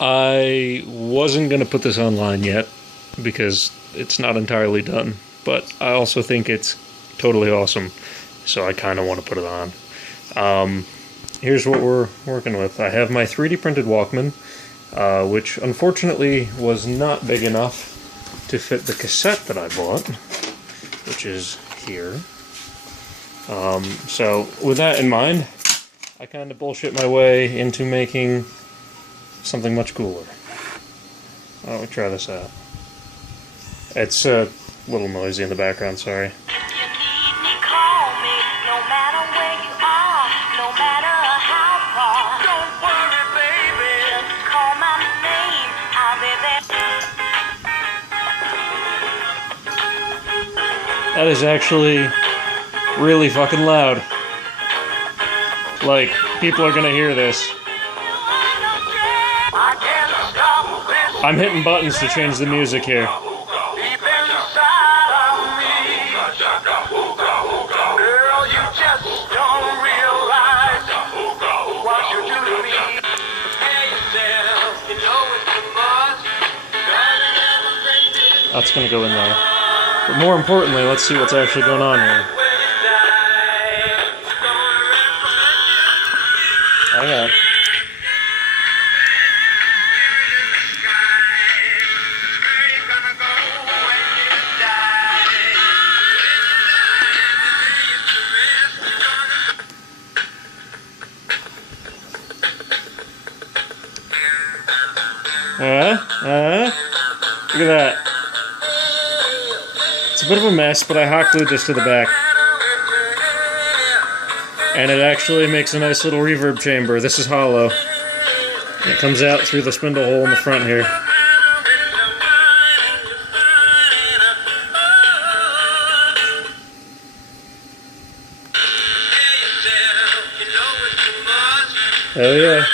I wasn't going to put this online yet because it's not entirely done, but I also think it's totally awesome, so I kind of want to put it on. Here's what we're working with. I have my 3D printed Walkman, which unfortunately was not big enough to fit the cassette that I bought, which is here. So with that in mind, I kind of bullshit my way into making something much cooler. Let me try this out. It's a little noisy in the background, sorry. That is actually really fucking loud. Like, people are gonna hear this. I'm hitting buttons to change the music here. That's gonna go in there. But more importantly, let's see what's actually going on here. Hang on. Look at that. It's a bit of a mess, but I hot glued this to the back. And it actually makes a nice little reverb chamber. This is hollow. It comes out through the spindle hole in the front here. Oh yeah.